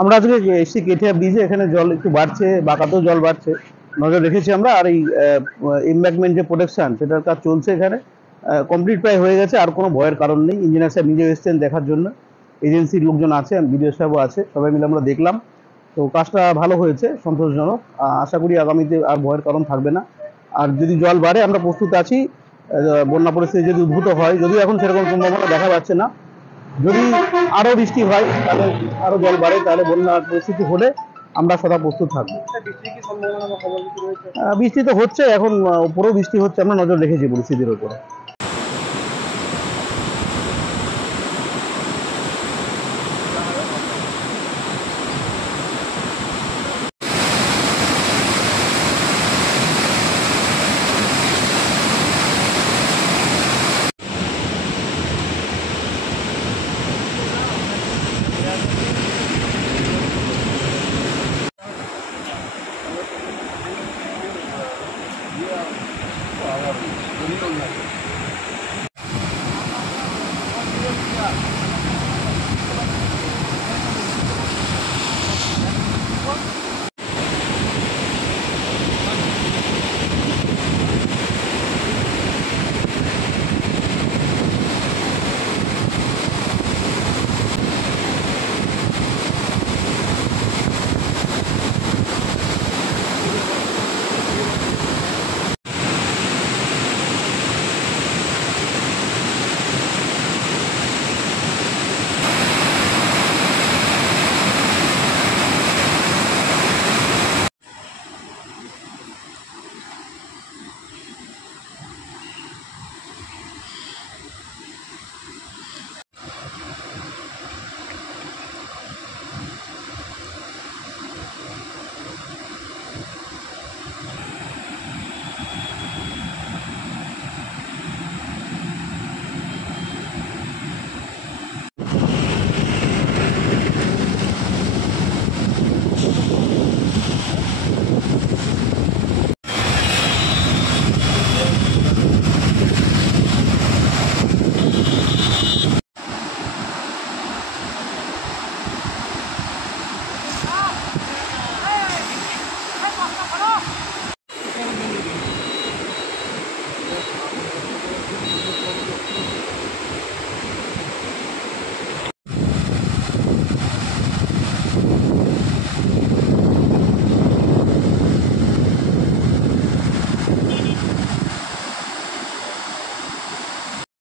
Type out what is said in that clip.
আমরা আজকে এসছি কেঠিয়া ব্রিজে, এখানে জল একটু বাড়ছে, বাঁকাতেও জল বাড়ছে, নজর রেখেছি আমরা। আর এই এমব্যাঙ্কমেন্ট যে প্রোটেকশন সেটার কাজ চলছে এখানে, কমপ্লিট প্রায় হয়ে গেছে, আর কোনো ভয়ের কারণ নেই। ইঞ্জিনিয়ার সাহেব নিজে এসেছেন দেখার জন্য, এজেন্সির লোকজন আছে, বিডিও সাহেবও আছে, সবাই মিলে আমরা দেখলাম। তো কাজটা ভালো হয়েছে, সন্তোষজনক। আশা করি আগামীতে আর ভয়ের কারণ থাকবে না। আর যদি জল বাড়ে আমরা প্রস্তুত আছি, বন্যা পরিস্থিতি যদি উদ্ভূত হয়, যদিও এখন সেরকম সম্ভাবনা দেখা যাচ্ছে না। যদি আরো বৃষ্টি হয়, তাহলে আরো জল বাড়ে, তাহলে বন্যার পরিস্থিতি হলে আমরা সদা প্রস্তুত থাকবো। বৃষ্টি তো হচ্ছে এখন, উপরেও বৃষ্টি হচ্ছে, আমরা নজর রেখেছি পরিস্থিতির উপরে।